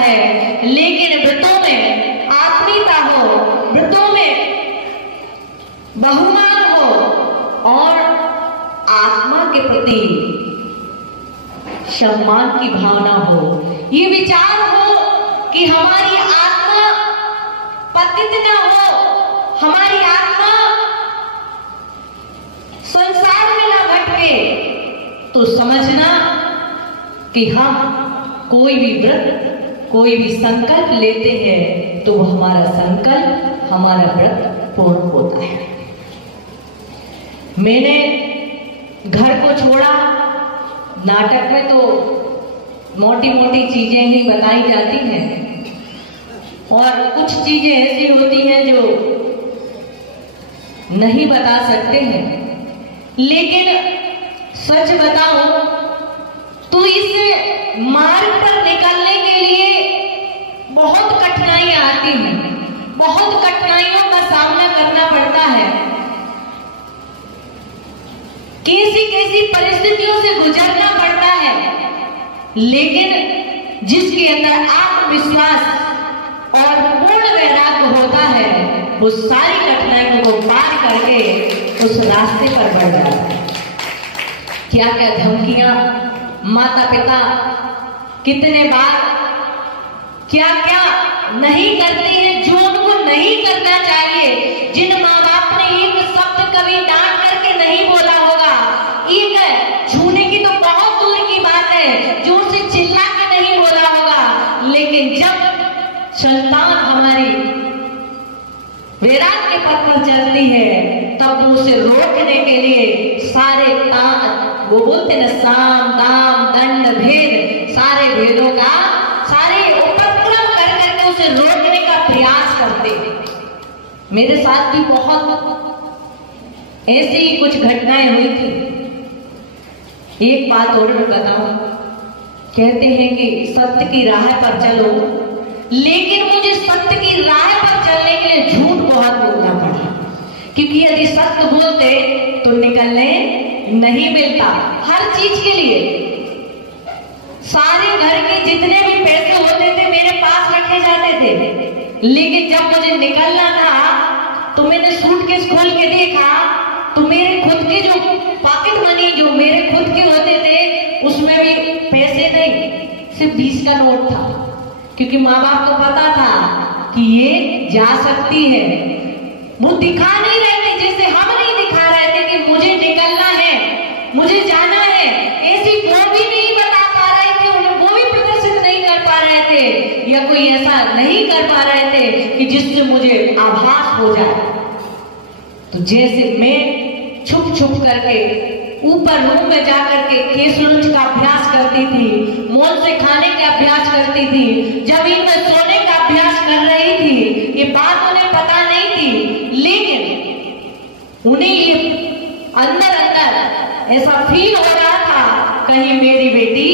है, लेकिन व्रतों में आत्मीयता हो, व्रतों में बहुमान हो और आत्मा के प्रति सम्मान की भावना हो, ये विचार हो कि हमारी आत्मा पतित ना हो, हमारी आत्मा संसार में ना भटके, तो समझना कि हम कोई भी व्रत, कोई भी संकल्प लेते हैं तो वह हमारा संकल्प, हमारा व्रत पूर्ण होता है। मैंने घर को छोड़ा, नाटक में तो मोटी मोटी चीजें ही बताई जाती हैं और कुछ चीजें ऐसी होती हैं जो नहीं बता सकते हैं, लेकिन सच बताऊं तो इस मार्ग पर निकलने के लिए बहुत कठिनाइयां आती हैं, बहुत कठिनाइयों का सामना करना पड़ता है, कैसी कैसी परिस्थितियों से गुजरना पड़ता है, लेकिन जिसके अंदर आत्मविश्वास और पूर्ण वैराग्य होता है वो सारी कठिनाइयों को पार करके उस रास्ते पर बढ़ जाता है। क्या क्या धमकियां माता पिता कितने बार क्या क्या नहीं करते हैं जो उनको नहीं करना चाहिए। जिन माँ बाप ने एक शब्द कभी डांट करके नहीं बोला होगा, एक छूने की तो बहुत दूर की बात है, जोर से चिल्ला के नहीं बोला होगा, लेकिन जब संतान हमारी वैराग्य के पथ पर चलती है तब वो उसे रोकने के लिए सारे वो बोलते ना साम दाम दंड भेद, सारे भेदों का सारे उपक्रम कर करके उसे रोकने का प्रयास करते हैं। मेरे साथ भी बहुत ऐसी ही कुछ घटनाएं हुई थी। एक बात और मैं बताऊं, कहते हैं कि सत्य की राह पर चलो, लेकिन मुझे सत्य की राह पर चलने के लिए झूठ बहुत बोलना पड़ा, क्योंकि यदि सत्य बोलते तो निकलने नहीं मिलता। हर चीज के लिए सारे घर के जितने भी पैसे होते थे मेरे पास रखे जाते थे, लेकिन जब मुझे निकलना था तो मैंने सूटकेस खोल के देखा तो मेरे खुद के जो पॉकेट मनी जो मेरे खुद के होते थे उसमें भी पैसे नहीं, सिर्फ 20 का नोट था, क्योंकि माँ बाप को पता था कि ये जा सकती है। वो दिखा नहीं रहे थे जैसे हम नहीं दिखा रहे थे कि मुझे निकलना है, मुझे जाना है, ऐसी वो भी नहीं बता पा रहे थे, उन्हें वो भी प्रदर्शित नहीं कर पा रहे थे, या कोई ऐसा नहीं कर पा रहे थे कि जिससे मुझे आभास हो जाए। तो जैसे मैं छुप छुप करके ऊपर रूम में जाकर के केस लुंच का अभ्यास करती थी, मौन से खाने का अभ्यास करती थी, जमीन में सोने का अभ्यास कर रही थी, ये बात उन्हें पता नहीं थी, लेकिन उन्हें ये अंदर अंदर ऐसा फील हो रहा था कहीं मेरी बेटी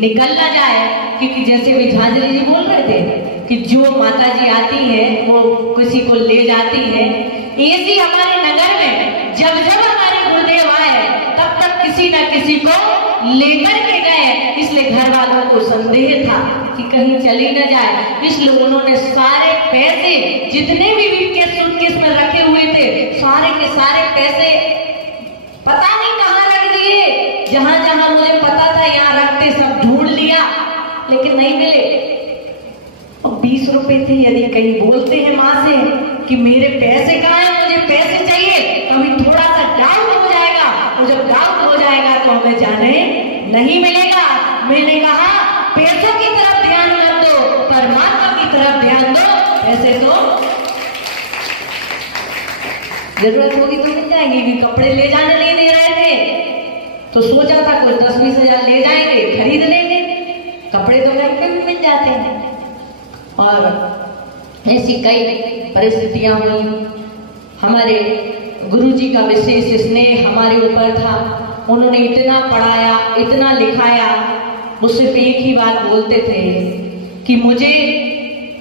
निकल ना जाए। क्योंकि जैसे भी झांझरी जी बोल रहे थे कि जो माता जी आती है वो किसी को ले जाती है, ऐसी हमारे नगर में जब जब हमारे गुरुदेव आए तब तक किसी न किसी को लेकर के गए, इसलिए घर वालों को संदेह था कि कहीं चली न जाए, इसलिए उन्होंने सारे पैसे जितने भी सूटकेस में रखे हुए थे सारे के सारे पैसे पता नहीं कहाँ रख दिए, जहां जहां मुझे पता था यहाँ रखते सब ढूंढ लिया, लेकिन नहीं मिले। और 20 रुपए थे, यदि कहीं बोलते हैं माँ से कि मेरे पैसे कहाँ हैं, मुझे पैसे चाहिए, कभी थोड़ा सा डाउट हो जाएगा, और जब डाउट हो जाएगा तो हमें जाने नहीं मिलेगा। मैंने कहा पैसों की तरफ ध्यान मत दो, परमात्मा की तरफ ध्यान दो, ऐसे तो जरूरत होगी तो मिल जाएंगे। भी कपड़े ले जाने नहीं दे रहे थे तो सोचा था कुछ 10-20 हजार ले जाएंगे, खरीद लेंगे, कपड़े तो घर पे भी मिल जाते हैं। और ऐसी कई परिस्थितियां हुई। हमारे गुरुजी का विशेष स्नेह हमारे ऊपर था, उन्होंने इतना पढ़ाया, इतना लिखाया, वो सिर्फ एक ही बात बोलते थे कि मुझे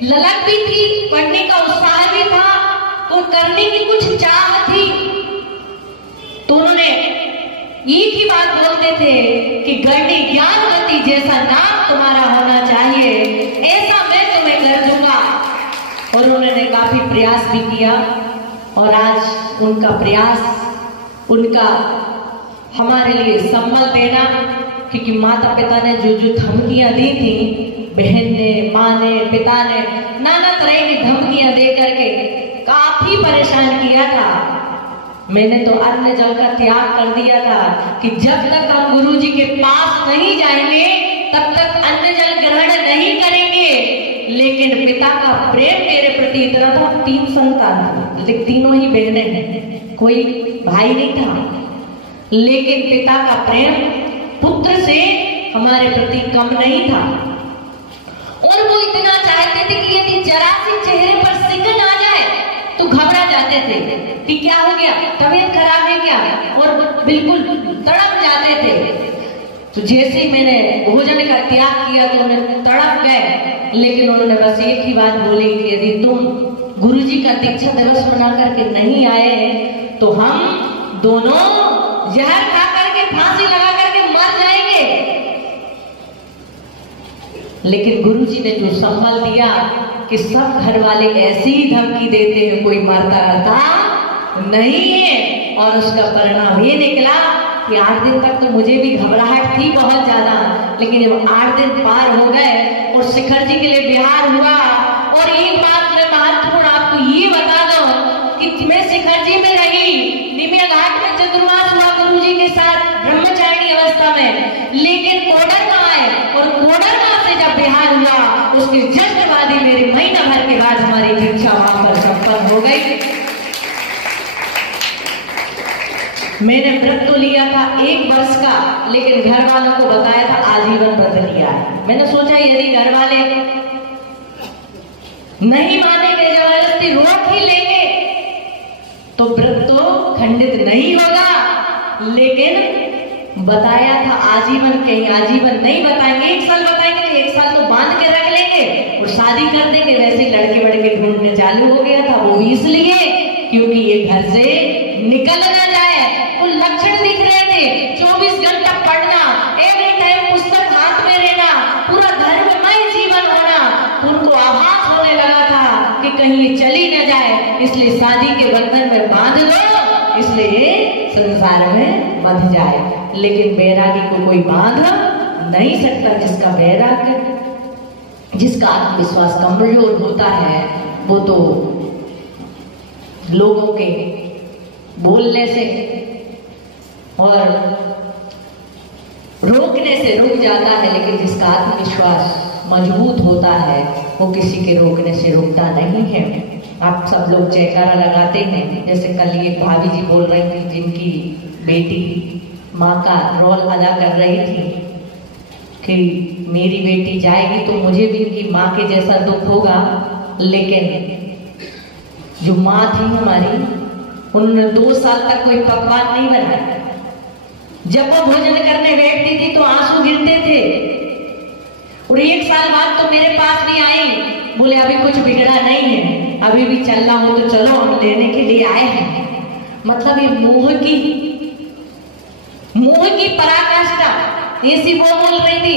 ललक भी थी, पढ़ने का उत्साह भी था, तो करने की कुछ चाह थी, तो उन्होंने एक ही बात बोलते थे कि गढ़ी ज्ञानवती जैसा नाम तुम्हारा होना चाहिए, ऐसा उन्होंने काफी प्रयास भी किया और आज उनका प्रयास, उनका हमारे लिए संबल देना, क्योंकि माता पिता ने जो जो धमकियां दी थी, बहन ने, माँ ने, पिता ने नाना तरह की धमकियां दे करके काफी परेशान किया था। मैंने तो अन्न जल का त्याग कर दिया था कि जब तक हम गुरुजी के पास नहीं जाएंगे तब तक अन्न जल ग्रहण नहीं करेंगे। लेकिन पिता का प्रेम मेरे प्रति इतना था, 3 संतान थे, लेकिन तीनों ही बहनें हैं, कोई भाई नहीं था। लेकिन पिता का प्रेम पुत्र से हमारे प्रति कम नहीं था और वो इतना चाहते थे कि यदि जरा सी चेहरे पर सिकन आ जाए तो घबरा जाते थे कि क्या हो गया, तबीयत खराब है क्या, और बिल्कुल तड़प जाते थे। तो जैसे ही मैंने भोजन का त्याग किया तो उन्हें तड़प गए, लेकिन उन्होंने बस एक ही बात बोली कि यदि तुम गुरुजी का दीक्षा दिवस मना करके नहीं आए तो हम दोनों जहर खा करके, फांसी लगा करके मर जाएंगे। लेकिन गुरुजी ने जो संबल दिया कि सब घर वाले ऐसी ही धमकी देते हैं, कोई मरता रहता नहीं है, और उसका परिणाम ये निकला कि 8 दिन तक तो मुझे भी घबराहट थी बहुत ज्यादा, लेकिन जब 8 दिन पार हो गए और शिखर जी के लिए विहार हुआ। और एक बात मैं महत्वपूर्ण आपको ये बता दूं कि मैं शिखर जी में रही, निमिया घाट में चतुर्मास हुआ गुरुजी के साथ ब्रह्मचारिणी अवस्था में, लेकिन कोडरगांव आए और कोडरगांव से जब बिहार हुआ उसके जस्ट बाद ही मेरे महीना भर के बाद हमारी दीक्षा वहां पर संपन्न हो गई। मैंने व्रत तो लिया था 1 वर्ष का, लेकिन घर वालों को बताया था आजीवन व्रत लिया है। मैंने सोचा यदि घर वाले नहीं मानेंगे, जबरदस्ती रोक ही लेंगे तो व्रत तो खंडित नहीं होगा। लेकिन बताया था आजीवन, कहीं आजीवन नहीं बताएंगे, 1 साल बताएंगे, 1 साल तो बांध के रख लेंगे और शादी कर देंगे। वैसे लड़के बड़के ढूंढने चालू हो गया था, वो इसलिए क्योंकि ये घर से निकल ना जाए। वो लक्षण दिख रहे थे, 24 घंटा पढ़ना, एवरी टाइम पुस्तक हाथ में रहना, पूरा धर्ममय जीवन होना। उनको आभास होने लगा था कि कहीं ये चली न जाए, इसलिए शादी के बंधन में बांध दो, इसलिए संसार में बंध जाए। लेकिन बैरागी को कोई बांध नहीं सकता। जिसका वैराग्य, जिसका आत्मविश्वास कमजोर होता है, वो तो लोगों के बोलने से और रोकने से रुक जाता है, लेकिन जिसका आत्मविश्वास मजबूत होता है वो किसी के रोकने से रुकता नहीं है। आप सब लोग जयकारा लगाते हैं। जैसे कल ये भाभी जी बोल रही थी, जिनकी बेटी माँ का रोल अदा कर रही थी कि मेरी बेटी जाएगी तो मुझे भी उनकी माँ के जैसा दुख होगा। लेकिन जो माँ थी हमारी, उन्होंने 2 साल तक कोई पकवान नहीं बनाया। जब वो भोजन करने बैठती थी तो आंसू गिरते थे। और 1 साल बाद तो मेरे पास भी आई, बोले अभी कुछ बिगड़ा नहीं है, अभी भी चलना हो तो चलो, हम लेने के लिए आए हैं। मतलब ये मोह की पराकाष्ठा। ऐसी वो बोल रही थी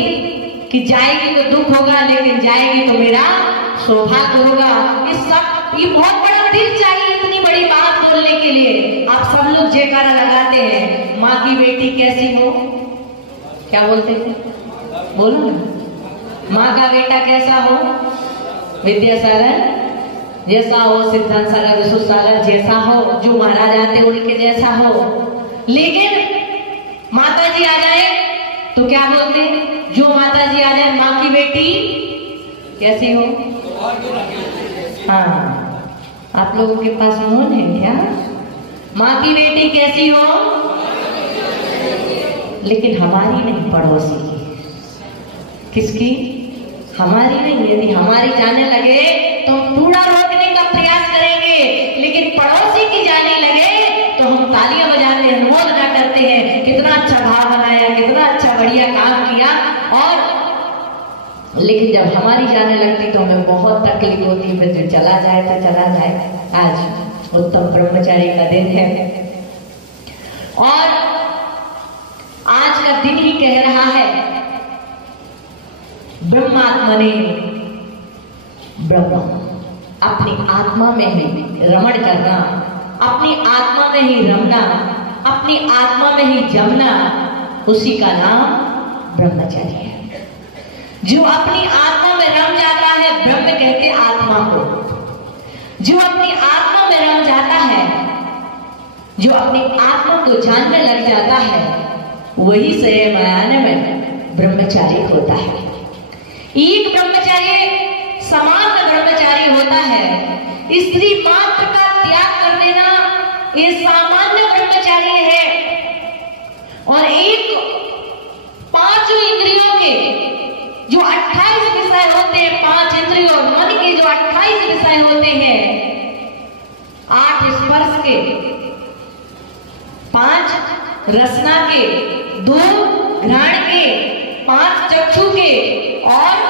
कि जाएगी तो दुख होगा, लेकिन जाएगी तो मेरा सौभाग्य होगा। ये बहुत बड़ा दिल चाहिए इतनी बड़ी बात बोलने के लिए। आप सब लोग जयकारा लगाते हैं। माँ की बेटी कैसी हो, क्या बोलते थे, बोलो ना। माँ का बेटा कैसा हो, विद्यासागर जैसा हो, सिद्धांत सागर, विशुद्ध सागर जैसा हो, जो महाराज आते उनके जैसा हो। लेकिन माता जी आ जाए तो क्या बोलते, जो माता जी आ जाए, माँ की बेटी कैसी हो। हाँ, आप लोगों के पास मौन है क्या, माँ की बेटी कैसी हो। लेकिन हमारी नहीं, पड़ोसी की। किसकी, हमारी नहीं। यदि हमारी जाने लगे तो हम कूड़ा रोकने का प्रयास करेंगे, लेकिन पड़ोसी की जाने लगे तो हम तालियां बजाते, अनुमोदना करते हैं, कितना अच्छा भाव बनाया, कितना अच्छा बढ़िया काम किया। और लेकिन जब हमारी जाने लगती तो हमें बहुत तकलीफ होती है, फिर जो चला जाए तो चला जाए। आज उत्तम ब्रह्मचारी का दिन है और आज का दिन ही कह रहा है ब्रह्मात्मने ब्रह्म। अपनी आत्मा में ही रमण करना, अपनी आत्मा में ही रमना, अपनी आत्मा में ही जमना, उसी का नाम ब्रह्मचर्य है। जो अपनी आत्मा में रम जाता है, ब्रह्म कहते आत्मा को, जो अपनी आत्मा में रम जाता है, जो अपनी आत्मा को जानने लग जाता है, वही सही मायने में ब्रह्मचारी होता है। एक ब्रह्मचारी सामान्य ब्रह्मचारी होता है, स्त्री मात्र का त्याग कर देना ये सामान्य ब्रह्मचारी है। और एक 5 इंद्रियों के जो 28 विषय होते हैं, 5 इंद्रियों और मन के जो 28 विषय होते हैं, 8 स्पर्श के, 5 रसना के, 2 घ्राण के, 5 चक्षु के और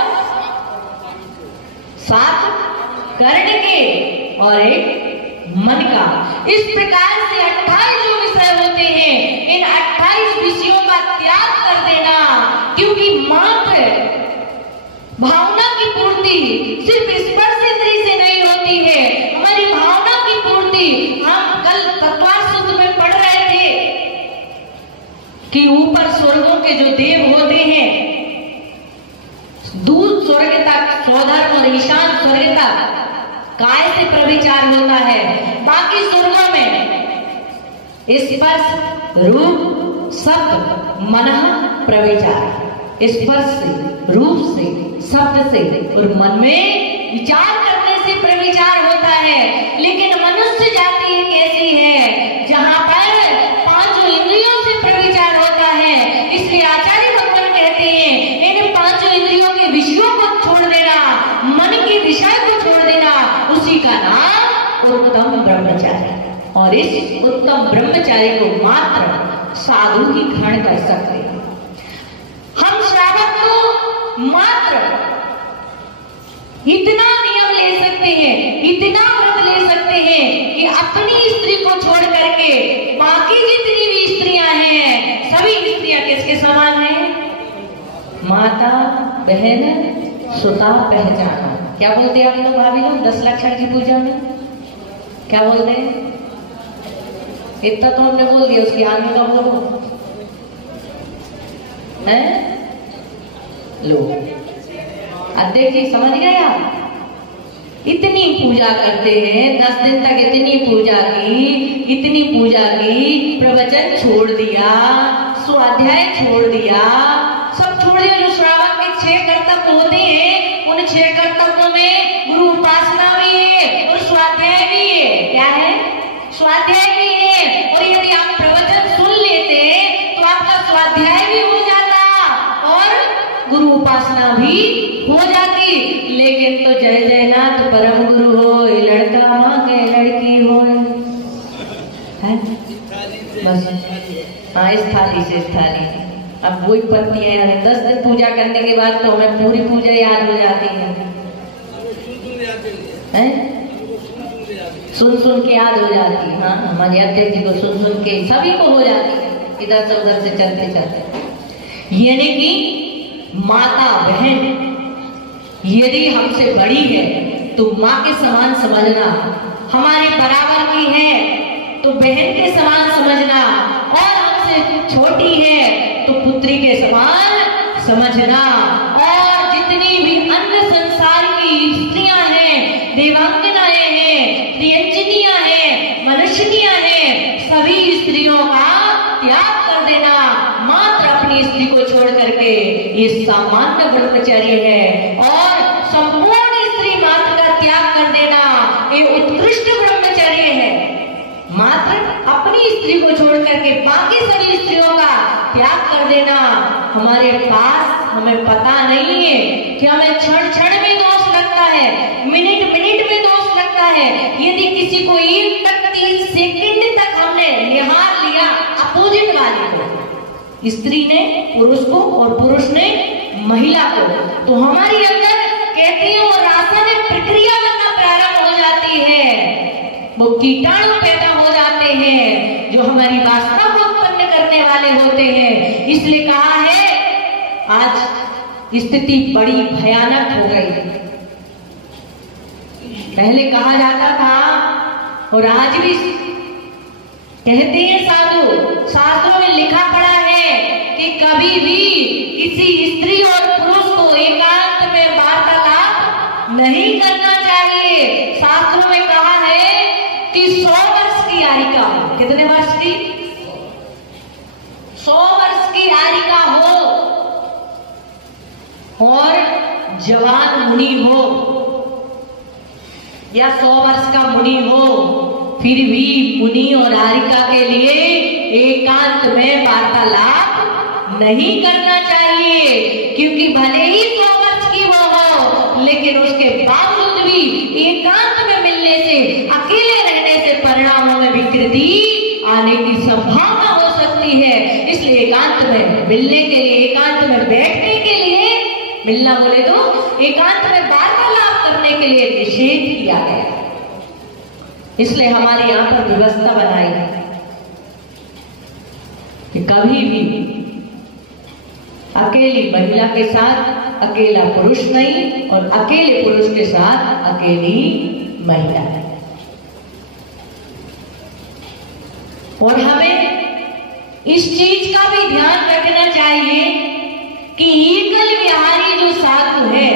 7 कर्ण के और 1 मन का। इस प्रकार से 28 जो विषय होते हैं, इन 28 विषयों का त्याग कर देना, क्योंकि मात्र भावना की पूर्ति सिर्फ स्पर्श इंद्रिय से नहीं होती है। हमारी भावना की पूर्ति, हम कल तत्वार सूत्र में पढ़ रहे थे कि ऊपर स्वर्गों के जो देव होते हैं, दूर स्वर्ग तक, स्वधर्म और ईशान स्वर्ग तक काय से प्रविचार होता है। बाकी स्वर्गों में स्पर्श, रूप, शब्द, मनः प्रविचार, स्पर्श से, रूप से, शब्द से और मन में विचार करने से प्रविचार होता है। लेकिन मनुष्य जाति एक ऐसी है जहां पर 5 इंद्रियों से प्रविचार होता है। इसलिए आचार्य भगवान कहते हैं, इन 5 इंद्रियों के विषयों को छोड़ देना, मन के विषय को छोड़ देना, उसी का नाम उत्तम ब्रह्मचारी। और इस उत्तम ब्रह्मचारी को मात्र साधु ही ग्रहण कर सकते हैं। हम श्रावक तो मात्र इतना नियम ले सकते हैं, इतना व्रत ले सकते हैं कि अपनी स्त्री को छोड़ करके बाकी जितनी भी स्त्रियां हैं, सभी स्त्रियां किसके समान हैं? माता, बहन, सुता, पहचाना। क्या बोलते हैं आप लोग भाभी लोग 10 लक्षण की पूजा में? क्या बोलते हैं? इतना तो हमने बोल दिया, उसके आगे का बोलो हैं? लो अध्यक्ष जी समझ गए आप? इतनी पूजा करते हैं, 10 दिन तक इतनी पूजा की, इतनी पूजा की, प्रवचन छोड़ दिया, स्वाध्याय छोड़ दिया, सब छोड़ दिया। जो श्रावक के 6 कर्तव्य होते हैं, उन 6 कर्तव्यों में गुरु उपासना भी है और स्वाध्याय भी है। क्या है? स्वाध्याय भी है। और यदि आप प्रवचन सुन लेते तो आपका स्वाध्याय भी हो जाता और गुरु उपासना भी हो जाती। लेकिन तो जय जयनाथ परम गुरु हो, लड़का मांगे लड़की हो, है बस। हाँ, इस थाली से इस थाली। अब वही पत्तियां याद, 10 दिन पूजा करने के बाद तो हमें पूरी पूजा याद हो जाती है, सुन सुन के याद हो जाती है। हाँ, हमारे अध्यक्ष जी को सुन सुन के सभी को हो जाती है, इधर से उधर से चलते चलते। यानी कि माता बहन यदि हमसे बड़ी है तो माँ के समान समझना, हमारे बराबर की है तो बहन के समान समझना, और हमसे छोटी है तो पुत्री के समान समझना। और जितनी भी अन्य संसार की स्त्रियां हैं, देवांगनाएं हैं, प्रियंजनियां हैं, मनुष्यनियां हैं, सभी स्त्रियों का त्याग कर देना, मात्र अपनी स्त्री को छोड़ करके। ये सामान्य ब्रह्मचर्य है। और संपूर्ण स्त्री मात्र का त्याग कर देना, ये उत्कृष्ट ब्रह्मचर्य है। मात्र अपनी स्त्री को छोड़ करके बाकी सभी स्त्रियों का त्याग कर देना। हमारे पास हमें पता नहीं है कि हमें क्षण क्षण में दोष लगता है, मिनट मिनट में दोष लगता है। यदि किसी को 1 तक 3 सेकंड तक हमने निहार लिया अपोजिट वाले को, स्त्री ने पुरुष को और पुरुष ने महिला को, तो हमारी अंदर कहते हैं वो रासायनिक प्रक्रिया बनना प्रारंभ हो जाती है। वो कीटाणु पैदा हो जाते हैं जो हमारी वासना को उत्पन्न करने वाले होते हैं। इसलिए कहा है आज स्थिति बड़ी भयानक हो गई। पहले कहा जाता था और आज भी कहते हैं साधु, शास्त्रों में लिखा पड़ा है कि कभी भी किसी स्त्री और पुरुष को एकांत में वार्तालाप नहीं करना चाहिए। शास्त्रों में कहा है कि 100 वर्ष की आयु का हो। कितने वर्ष की? 100 वर्ष की आयु का हो और जवान मुनि हो या 100 वर्ष का मुनि हो, फिर भी मुनि और आरिका के लिए एकांत में वार्तालाप नहीं करना चाहिए, क्योंकि भले ही 100 वर्ष की वो हो, लेकिन उसके बावजूद भी एकांत में मिलने से, अकेले रहने से परिणामों में विकृति आने की संभावना हो सकती है। इसलिए एकांत में मिलने के लिए, एकांत में बैठने के लिए, मिलना बोले तो एकांत में वार्तालाप करने के लिए निषेध किया गया। इसलिए हमारे यहाँ पर व्यवस्था बनाई है कि कभी भी अकेली महिला के साथ अकेला पुरुष नहीं और अकेले पुरुष के साथ अकेली महिला नहीं। और हमें इस चीज का भी ध्यान रखना चाहिए कि एकल विहारी जो साधु है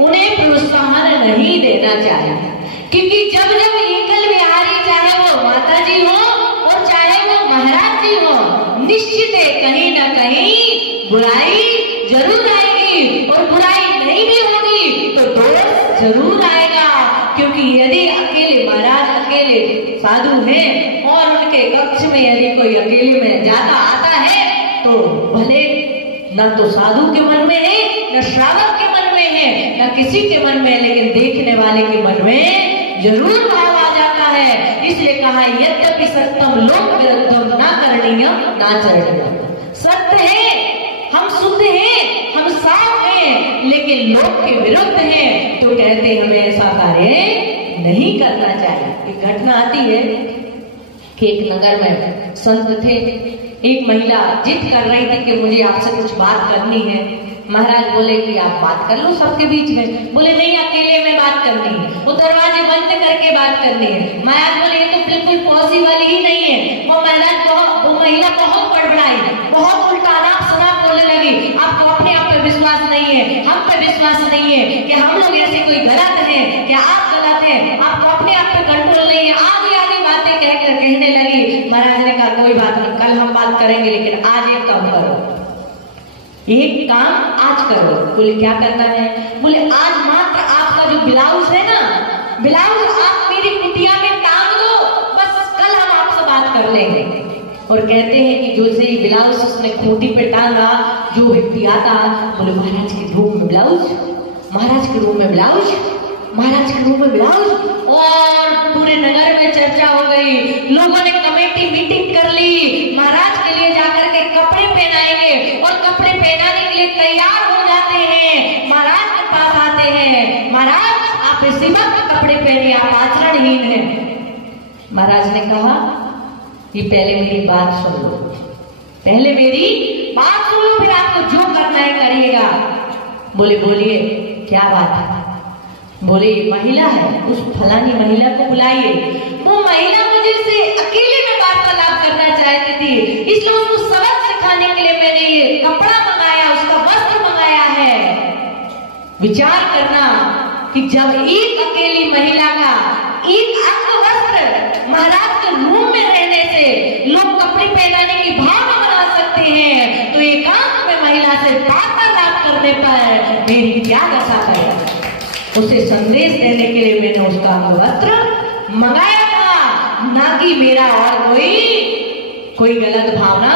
उन्हें प्रोत्साहन नहीं देना चाहिए, क्योंकि जब जब एकल विहारी, चाहे वो माता जी हो और चाहे वो महाराज जी हो, निश्चित है कहीं ना कहीं बुराई जरूर आएगी और बुराई नहीं भी होगी तो दोष जरूर आएगा। क्योंकि यदि अकेले महाराज, अकेले साधु हैं और उनके कक्ष में यदि कोई अकेले में जाता आता है तो भले न तो साधु के मन में है, न श्रावक के मन में है, न किसी के मन में, लेकिन देखने वाले के मन में जरूर भाव आ जाता है। इसलिए कहा यद्यपि सत्यम लोक विरुद्धम न करणीय नाचरणीय। सत्य है, हम शुद्ध हैं, हम साफ हैं, लेकिन लोक के विरुद्ध हैं तो कहते हमें ऐसा कार्य नहीं करना चाहिए। एक घटना आती है कि एक नगर में संत थे, एक महिला जिद कर रही थी कि मुझे आपसे कुछ बात करनी है। महाराज बोले कि आप बात कर लो सबके बीच में। बोले नहीं, अकेले में बात करनी है, वो दरवाजे बंद करके बात करनी है। महाराज बोले ये तो बिल्कुल पॉसिबल ही नहीं है। वो महिला बहुत बड़बड़ाई, बहुत उल्टा अनाप शनाप बोलने लगी। आपको अपने आप पे विश्वास नहीं है, हम पे विश्वास नहीं है कि हम लोग ऐसे कोई गलत है, क्या आप गलत है, आपको अपने आप पे कंट्रोल नहीं है। आधी आधी बातें कहने लगी। महाराज ने कहा कोई बात नहीं, कल हम बात करेंगे, लेकिन आज एक काम करो, एक काम आज करो। बोले क्या करना है? बोले आज मात्र आपका जो ब्लाउज है ना, ब्लाउज आप मेरी कुटिया में टांग दो, बस कल हम आपसे बात कर लेंगे। और कहते हैं कि जो से ब्लाउज उसने खूंटी पे टांगा, जो व्यक्ति आता, बोले महाराज के रूम में ब्लाउज, महाराज के रूम में ब्लाउज, महाराज के रूम में ब्लाउज। और पूरे नगर में चर्चा हो गई, लोगों ने कमेटी मीटिंग कर ली, महाराज के लिए जाकर के कपड़े पहनाएंगे और कपड़े पहनाने के लिए तैयार हो जाते हैं। महाराज के पास आते हैं, महाराज आप इसी वक्त कपड़े पहने, आप आचरणहीन हैं। महाराज ने कहा कि पहले मेरी बात सुन लो, पहले मेरी बात सुन लो, फिर आपको जो करना है करिएगा। बोले बोलिए क्या बात है? बोले महिला है, उस फलानी महिला को बुलाइए। वो महिला मुझे से अकेले में वार्तालाप करना चाहती थी, इसलिए उसको सबक सिखाने के लिए मैंने ये कपड़ा मंगाया, उसका वस्त्र मंगाया है। विचार करना कि जब एक अकेली महिला का एक अंग वस्त्र महाराज के रूम में रहने से लोग कपड़े पहनाने की भावना बना सकते हैं, तो एकांत में महिला से वार्तालाप करने पर मेरी क्या दशा है? उसे संदेश देने के लिए मैंने उसका वस्त्र मंगाया था, ना कि मेरा और कोई गलत भावना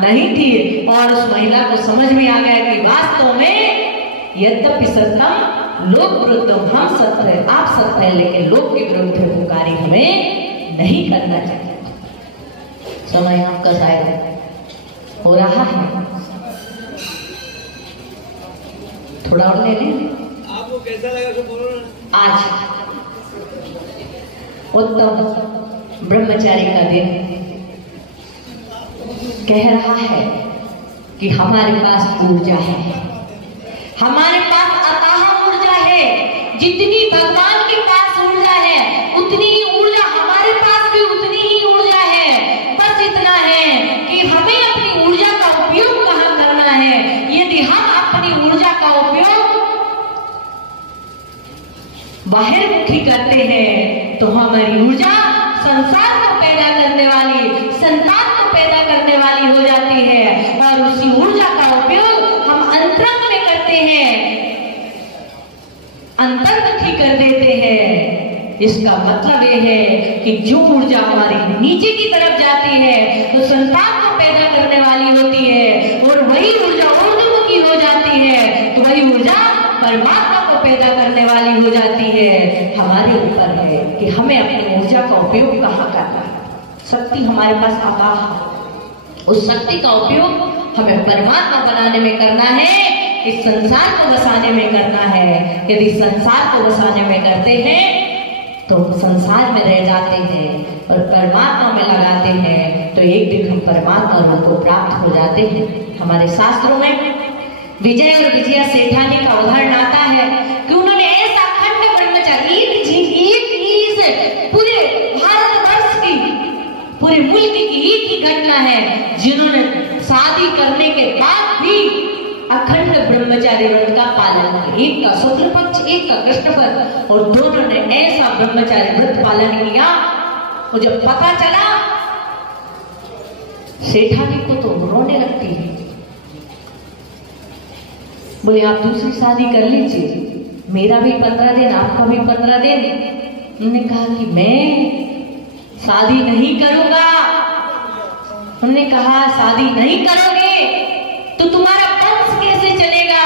नहीं थी। और उस महिला को समझ में आ गया कि वास्तव में यद्यपि सत्यम लोक विरुद्धम, हम सत्य है, आप सत्य है, लेकिन लोक के विरुद्ध है, कार्य हमें नहीं करना चाहिए। समय आपका शायद हो रहा है, थोड़ा और ले लें। आपको कैसा लगा तो बोलो ना। आज उत्तम ब्रह्मचारी का दिन कह रहा है कि हमारे पास ऊर्जा है, हमारे पास अथाह ऊर्जा है। जितनी भगवान के पास बाहर मुखी करते हैं तो हमारी ऊर्जा संसार को पैदा करने वाली, संतान को पैदा करने वाली हो जाती है और उसी ऊर्जा का उपयोग हम अंतरंग में करते हैं, अंतर्मुखी कर देते हैं। इसका मतलब यह है कि जो ऊर्जा हमारी नीचे की तरफ जाती है तो संतान को पैदा करने वाली होती है और वही ऊर्जा ऊर्ध्वमुखी हो जाती है तो वही ऊर्जा परमात्मा को पैदा करने वाली हो जाती है। हमारे ऊपर है कि हमें अपनी ऊर्जा का उपयोग कहाँ करना है। शक्ति हमारे पास अपार है, उस शक्ति का उपयोग हमें परमात्मा बनाने में करना है, इस संसार को बसाने में करना है। यदि संसार को बसाने में करते हैं तो संसार में रह जाते हैं और परमात्मा में लगाते हैं तो एक दिन हम परमात्मा रूप को प्राप्त हो जाते हैं। हमारे शास्त्रों में विजय और विजया सेठानी का उदाहरण आता है कि उन्होंने ऐसा अखंड ब्रह्मचर्य, एक चीज पूरे भारतवर्ष की, पूरे मुल्क की एक ही घटना है जिन्होंने शादी करने के बाद भी अखंड ब्रह्मचार्य व्रत का पालन किया। एक का शुक्ल पक्ष, एक का कृष्ण पक्ष, और दोनों ने ऐसा ब्रह्मचार्य व्रत पालन किया। और जब पता चला, सेठानी को तो रोने लगती है, बोले आप दूसरी शादी कर लीजिए, मेरा भी 15 दिन, आपका भी 15 दिन। उन्होंने कहा कि मैं शादी नहीं करूंगा। उन्होंने कहा शादी नहीं करोगे तो तुम्हारा वंश कैसे चलेगा।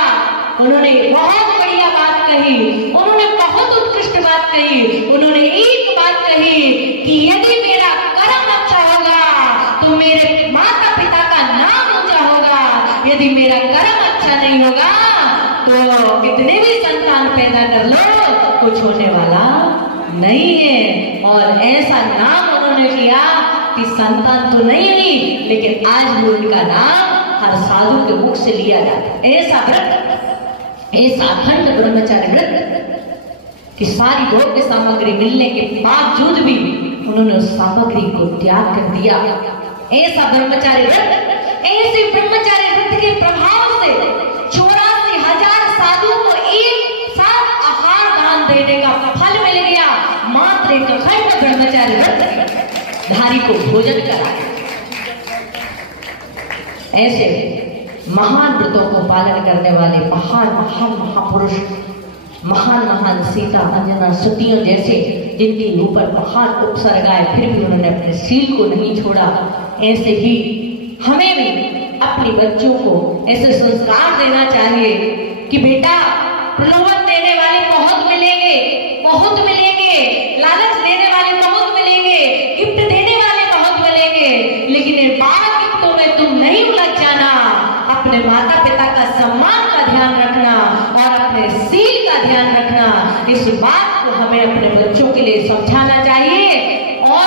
उन्होंने बहुत बढ़िया बात कही, उन्होंने बहुत उत्कृष्ट बात कही। उन्होंने एक बात कही कि यदि मेरा कर्म अच्छा होगा तो मेरे माता पिता का नाम ऊंचा होगा, यदि मेरा कर्म अच्छा नहीं होगा तो कितने भी संतान पैदा कर लो कुछ होने वाला नहीं है। और ऐसा नाम उन्होंने किया कि संतान तो नहीं हुई लेकिन आज भी उनका नाम हर साधु के मुख से लिया जाता है। ऐसा व्रत, ऐसा अखंड ब्रह्मचार्य व्रत कि सारी भोग्य सामग्री मिलने के बावजूद भी उन्होंने उस सामग्री को त्याग कर दिया। ऐसा ब्रह्मचार्य व्रत, ऐसे ब्रह्मचार्य व्रत के प्रभाव से 84,000 साधुओं को एक साथ आहार दान देने का फल मिल गया। मात्र एक अखंड ब्रह्मचार्य व्रत धारी को भोजन कराया। ऐसे महान व्रतों को पालन करने वाले महान महान महापुरुष, महान महान सीता, अंजना, सतियों जैसे जिनके ऊपर महान उपसर्ग आए फिर भी उन्होंने अपने शील को नहीं छोड़ा, ऐसे ही हमें भी अपने बच्चों को ऐसे संस्कार देना चाहिए कि बेटा प्रलोभन देने वाले बहुत मिलेंगे, बहुत मिलेंगे, लालच देने वाले बहुत मिलेंगे, गिफ्ट देने वाले बहुत मिलेंगे, लेकिन इन 12 गिफ्टों में तुम नहीं उलझ जाना। अपने माता पिता का सम्मान का ध्यान रखना और अपने शील का ध्यान रखना, इस बात को हमें अपने बच्चों के लिए समझाना चाहिए। और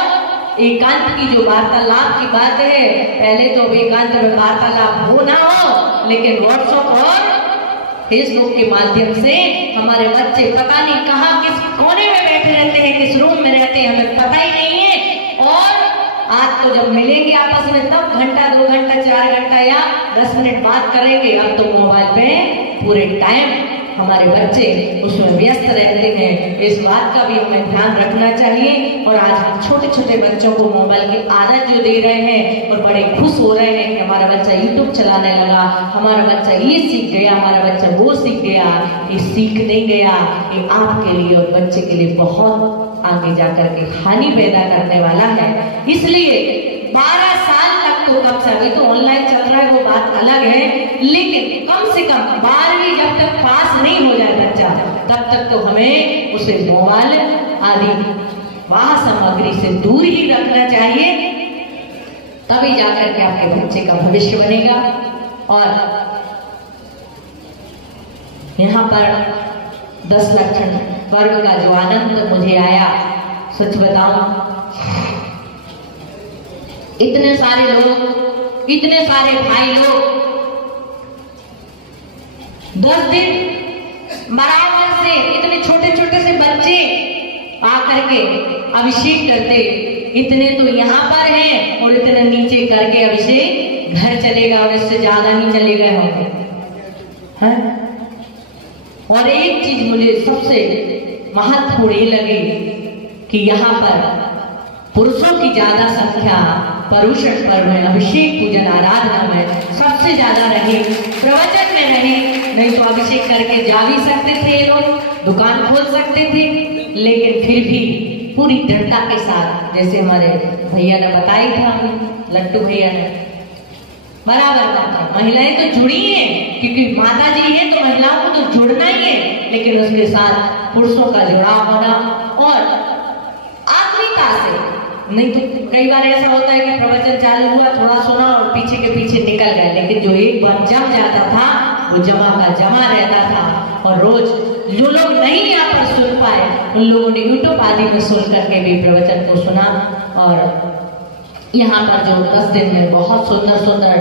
एकांत की जो वार्तालाप की बात है, पहले तो एकांत में वार्तालाप हो ना हो, लेकिन व्हाट्सएप और फेसबुक के माध्यम से हमारे बच्चे पता नहीं कहाँ किस कोने में बैठे रहते हैं, किस रूम में रहते हैं, हमें पता ही नहीं है। और आज तो जब मिलेंगे आपस में तब घंटा 2 घंटा 4 घंटा या 10 मिनट बात करेंगे। अब तो मोबाइल पे पूरे टाइम हमारे बच्चे उसमें व्यस्त रहते हैं। इस बात का भी हमें ध्यान रखना चाहिए। और आज हम छोटे छोटे बच्चों को मोबाइल की आदत जो दे रहे हैं और बड़े खुश हो रहे हैं कि हमारा बच्चा यूट्यूब चलाने लगा, हमारा बच्चा ये सीख गया, हमारा बच्चा वो सीख गया। ये सीख नहीं गया, ये आपके लिए और बच्चे के लिए बहुत आगे जाकर के हानि पैदा करने वाला है। इसलिए 12 साल तक तो कब से, अभी तो ऑनलाइन चल रहा है वो बात अलग है, लेकिन कम से कम 12वीं जब तक पास नहीं हो जाए बच्चा तब तक तो हमें उसे मोबाइल आदि वाह सामग्री से दूर ही रखना चाहिए, तभी जाकर के आपके बच्चे का भविष्य बनेगा। और यहाँ पर 10 लक्षण वर्ग का जो आनंद मुझे आया, सच बताऊं, इतने सारे लोग, इतने सारे भाई लोग 10 दिन बराबर से इतने छोटे छोटे से बच्चे आकर के अभिषेक करते, इतने तो यहाँ पर हैं और इतने नीचे करके अभिषेक घर चलेगा और इससे ज्यादा ही चले गए होंगे। और एक चीज मुझे सबसे महत्वपूर्ण ये लगे कि यहाँ पर पुरुषों की ज्यादा संख्या परुषण पर्व में, अभिषेक पूजन आराधना में सबसे ज्यादा रहे, प्रवचन में रहे। नहीं तो अभिषेक करके जा भी सकते थे ये लोग, दुकान खोल सकते थे, लेकिन फिर भी पूरी दृढ़ता के साथ, जैसे हमारे भैया ने बताई था, लट्टू भैया ने, बराबर बात। महिलाएं तो जुड़ी हैं क्योंकि माता जी हैं तो महिलाओं को तो जुड़ना ही है, लेकिन उसके साथ पुरुषों का जुड़ाव होना और आत्मीयता से। नहीं तो कई बार ऐसा होता है कि प्रवचन चालू हुआ, थोड़ा सुना और पीछे के पीछे निकल गए, लेकिन जो एक बार जम जाता था वो जमा का जमा रहता था। और रोज जो लोग नहीं यहाँ पर सुन पाए उन लोगों ने यूट्यूब आदि में सुन करके भी प्रवचन को सुना। और यहाँ पर जो 10 दिन में बहुत सुंदर सुंदर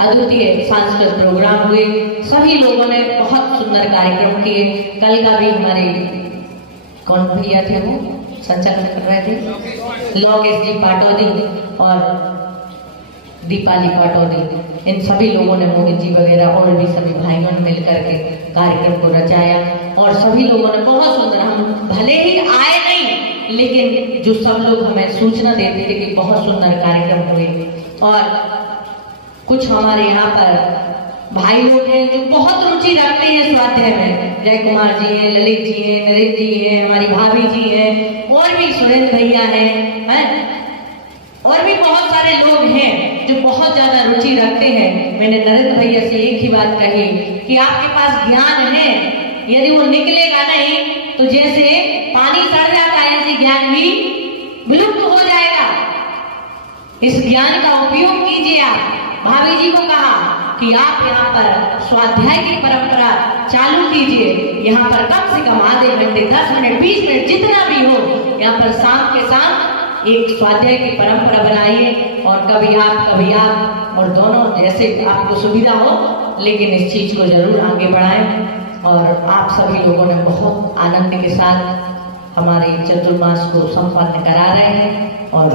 अद्वितीय सांस्कृतिक प्रोग्राम हुए, सभी लोगों ने बहुत सुंदर कार्यक्रम किए। कल का भी हमारे कौन भैया थे वो संचालन कर रहे थे, लोकेश जी पाटौदी और दीपाली पाटौदी, इन सभी लोगों ने, मोहित जी वगैरह और भी सभी भाइयों ने मिलकर के कार्यक्रम को रचाया। और सभी लोगों ने बहुत सुंदर, हम भले ही आए नहीं लेकिन जो सब लोग हमें सूचना देते थे कि बहुत सुंदर कार्यक्रम हुए। और कुछ हमारे यहाँ पर भाई लोग हैं जो बहुत रुचि रखते हैं स्वाध्याय में, जय कुमार जी हैं, ललित जी हैं, नरेश जी हैं, हमारी भाभी जी हैं, और भी सुरेंद्र भैया हैं, और भी बहुत सारे लोग हैं जो बहुत ज्यादा रुचि रखते हैं। मैंने नरेंद्र भैया से एक ही बात कही कि आपके पास ज्ञान है, यदि वो निकलेगा नहीं तो जैसे पानी सड़ जाता है ऐसे ज्ञान भी विलुप्त हो जाएगा। इस ज्ञान का उपयोग कीजिए। आप भाभी जी को कहा कि आप यहाँ पर स्वाध्याय की परंपरा चालू कीजिए, यहाँ पर कम से कम आधे घंटे, 10 मिनट, 20 मिनट, जितना भी हो, यहाँ पर शाम के शाम एक स्वाध्याय की परंपरा बनाइए। और कभी आप और दोनों जैसे आपको सुविधा हो, लेकिन इस चीज को जरूर आगे बढ़ाएं। और आप सभी लोगों ने बहुत आनंद के साथ हमारे चतुर्मास को संपन्न करा रहे हैं। और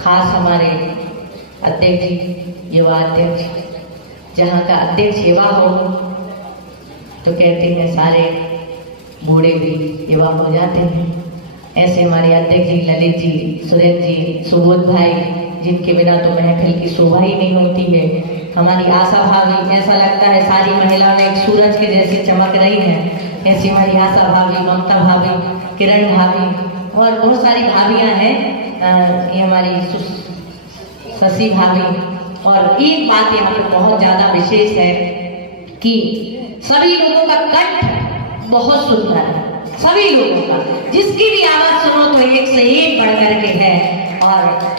खास हमारे अध्यक्ष जी, युवा अध्यक्ष, जहाँ का अध्यक्ष युवा हो तो कहते हैं सारे बूढ़े भी युवा हो जाते हैं। ऐसे हमारे अध्यक्ष जी ललित जी, सुरेंद्र जी, सुबोध भाई, जिनके बिना तो महफिल की शोभा ही नहीं होती है। हमारी आशा भाभी, ऐसा लगता है सारी महिलाओं ने एक सूरज के जैसे चमक रही है। ऐसी हमारी आशा भाभी, ममता भाभी, किरण भाभी और बहुत सारी भाभियां हैं। ये हमारी शशि भाभी। और एक बात यहाँ पे बहुत ज्यादा विशेष है कि सभी लोगों का कंठ बहुत सुंदर है, सभी लोगों का, जिसकी भी आवाज सुनो तो एक से एक बढ़ करके है। और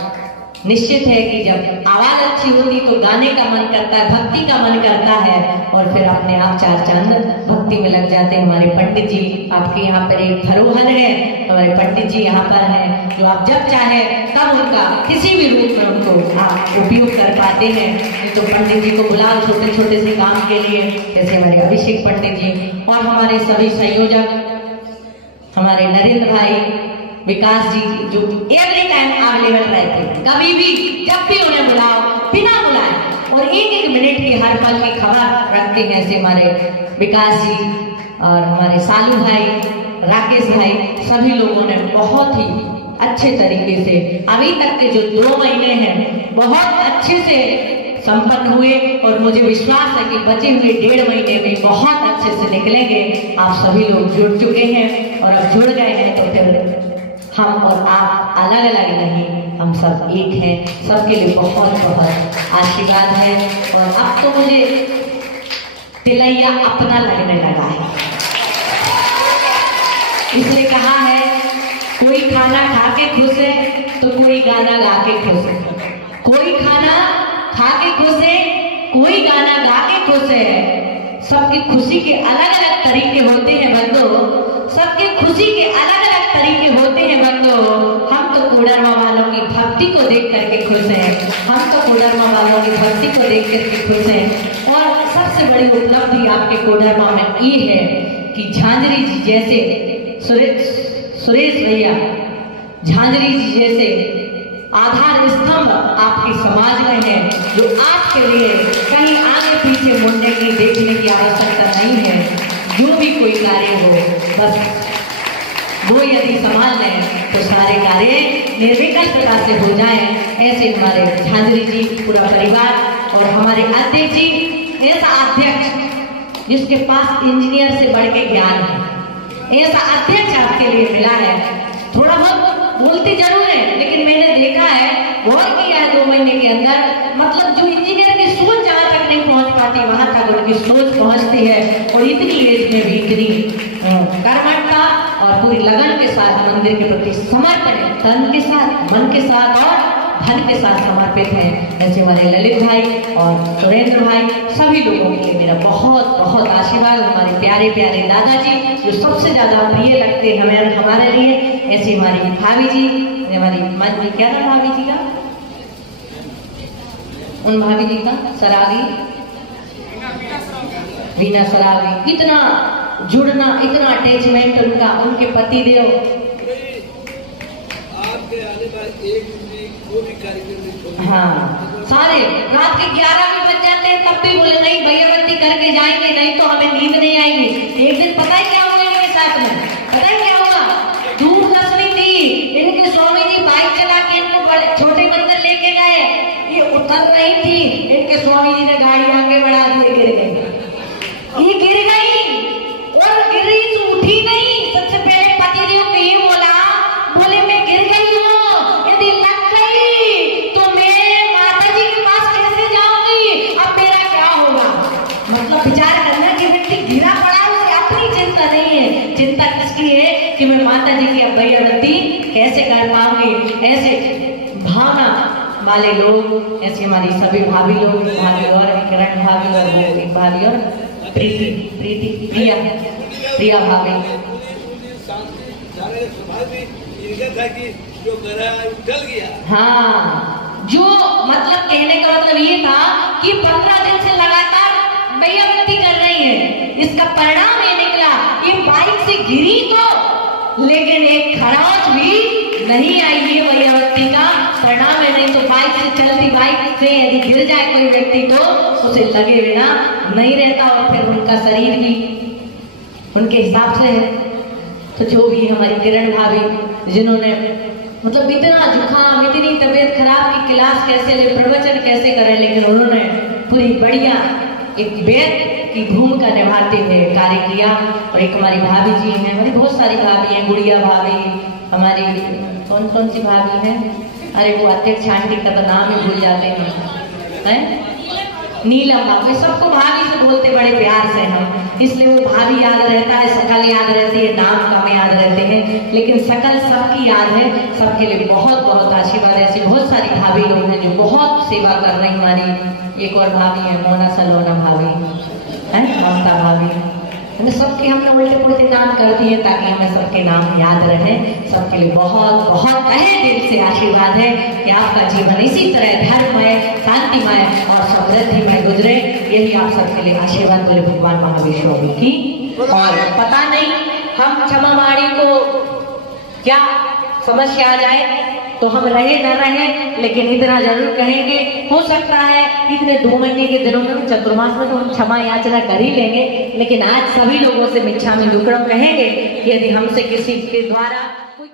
निश्चित है कि जब आवाज अच्छी होती तो गाने का मन करता है, भक्ति का मन करता है, और फिर अपने आप चार चांद भक्ति में लग जाते हैं। हमारे पंडित जी, आपके यहाँ पर एक धरोहर है, हमारे पंडित जी यहाँ पर हैं, जो आप जब चाहे तब उनका किसी भी रूप में उनको आप उपयोग कर पाते हैं। तो पंडित जी को बुलाओ छोटे छोटे से काम के लिए, जैसे हमारे अभिषेक पंडित जी और हमारे सभी संयोजक, हमारे नरेंद्र भाई, विकास जी, जो एवरी टाइम अवेलेबल रहते हैं, कभी भी जब भी उन्हें बुलाओ बिना बुलाए, और एक एक मिनट की हर पल की खबर रखते हैं। ऐसे हमारे विकास जी और हमारे सालू भाई, राकेश भाई, सभी लोगों ने बहुत ही अच्छे तरीके से अभी तक के जो 2 महीने हैं बहुत अच्छे से संपन्न हुए। और मुझे विश्वास है कि बचे हुए 1.5 महीने भी बहुत अच्छे से निकलेंगे। आप सभी लोग जुड़ चुके हैं और अब जुड़ गए हैं तो फिर हम और आप अलग अलग नहीं, हम सब एक हैं। सबके लिए बहुत बहुत आशीर्वाद है। और अब तो मुझे तिलैया अपना लगने लगा है, इसलिए कहा है कोई खाना खा के खुश है तो कोई गाना गा के खुश है, कोई खाना खा के खुश है, कोई गाना गा के खुश है। सबकी खुशी के अलग अलग तरीके होते हैं बंदो, सबके खुशी के अलग अलग तरीके होते हैं बंदो। हम तो कोडरमा वालों की भक्ति को देख करके खुश हैं, हम तो कोडरमा वालों की भक्ति को देख करके खुश हैं। और सबसे बड़ी उपलब्धि आपके कोडरमा में ये है कि झांझरी जी जैसे सुरेश भैया, झांझरी जी जैसे आधार स्तंभ आपके समाज में है, जो आपके लिए कहीं आगे पीछे मुड़ने की देखने की आवश्यकता नहीं है। जो भी कोई कार्य हो, बस वो यदि संभाल लें तो सारे कार्य निर्विकल्पता से हो जाएं। ऐसे हमारे झांझरी जी, पूरा परिवार और हमारे अध्यक्ष जी, ऐसा अध्यक्ष जिसके पास इंजीनियर से बढ़ के ज्ञान है, ऐसा अध्यक्ष आपके लिए मिला है। थोड़ा बहुत बोलती जरूर है, लेकिन मैंने देखा है, गौर किया है 2 महीने के अंदर, मतलब जो इंजीनियर की सोच जहाँ तक नहीं पहुंच पाती वहां तक उनकी सोच पहुंचती है। और इतनी एज में भी इतनी कर्मठता और पूरी लगन के साथ मंदिर के प्रति समर्पण, तन के साथ, मन के साथ और धन के साथ समर्पित है। ऐसे हमारे ललित भाई और सुरेंद्र भाई, सभी लोगों के लिए मेरा बहुत बहुत आशीर्वाद। हमारे प्यारे प्यारे दादाजी जो सबसे ज्यादा प्रिय लगते हैं हमारे लिए, ऐसी हमारी भाभी जी, हमारी मन जी, क्या नाम भाभी जी का, उन भाभी जी का, सरागी वीना सरागी, इतना जुड़ना, इतना अटैचमेंट उनका, उनके पति देव। आपके आने पर एक कोई भी कार्यक्रम, हाँ, सारे रात के 11 भी बज जाते हैं, तब भी बोले नहीं भैयावती करके जाएंगे, नहीं तो हमें नींद नहीं आएगी। एक दिन पता है क्या हुआ इनके साथ में, पता है क्या हुआ, धूप दसवीं थी, इनके स्वामी जी बाइक चला के इनको बड़े छोटे मंदिर लेके गए, ये उतर नहीं थी, इनके स्वामी जी ने गाड़ी आगे बढ़ा दी, गिर गई, ये गिर गई और गिरी तो उठी नहीं। सबसे पहले पतिदेव को ये बोला, बोले मैं गिर गई हूँ, यदि लग गई तो मैं माता जी के पास कैसे जाऊंगी, अब मेरा क्या होगा। मतलब विचार करना कि व्यक्ति गिरा पड़ा, उसे अपनी चिंता नहीं है, चिंता किसकी है कि मैं माता जी की अभ्यर्थी कैसे कर पाऊंगी। ऐसे भावना वाले लोग, ऐसे हमारी सभी भाभी लोग, भाभी और किरण भाभी और वो एक भाभी और प्रीति प्रिया भाभी, था कि जो टल गया। हाँ, जो मतलब कहने का मतलब ये था कि 15 दिन से लगातार भैयावती कर रही है, इसका परिणाम ये निकला, ये बाइक से गिरी तो, लेकिन एक खराश भी नहीं आई है भैयावती का परिणाम है। नहीं तो बाइक से चलती बाइक से यदि गिर जाए कोई व्यक्ति तो उसे लगे बिना नहीं रहता, और फिर उनका शरीर भी उनके हिसाब से है। तो जो भी हमारी किरण भाभी, जिन्होंने मतलब इतना जुकाम, इतनी तबीयत खराब की क्लास कैसे ले, प्रवचन कैसे करें, लेकिन उन्होंने पूरी बढ़िया एक वैद्य की भूमिका निभाते हुए कार्य किया। और एक हमारी भाभी जी हैं, हमारी बहुत सारी भाभी हैं, गुड़िया भाभी, हमारी कौन कौन सी भाभी हैं, अरे वो अध्यक्ष आंटी का तो नाम ही भूल जाते हैं, नीलम भाभी, सबको भाभी से बोलते बड़े प्यार से हम, इसलिए वो भाभी याद रहता है, शकल याद रहती है, नाम कम याद रहते हैं, लेकिन शकल सबकी याद है। सबके लिए बहुत बहुत आशीर्वाद। ऐसी बहुत सारी भाभी लोग हैं जो बहुत सेवा कर रही। हमारी एक और भाभी है मोना सलोना भाभी है, ममता भाभी, सबके हमने उल्टे पुल्टे नाम कर दिए ताकि हमें सबके नाम याद रहे। सबके लिए बहुत बहुत तहे दिल से आशीर्वाद है कि आपका जीवन इसी तरह धर्ममय, शांतिमय और समृद्धिमय गुजरे। यही आप सबके लिए आशीर्वाद बोले भगवान महाविष्णु की। और पता नहीं हम क्षमावाणी को क्या समस्या आ जाए तो हम रहे न रहे, लेकिन इतना जरूर कहेंगे, हो सकता है इतने 2 महीने के दिनों में, चतुर्मास में तो हम क्षमा याचना कर ही लेंगे, लेकिन आज सभी लोगों से मिच्छामि दुक्कड़म कहेंगे कि यदि हमसे किसी के द्वारा कोई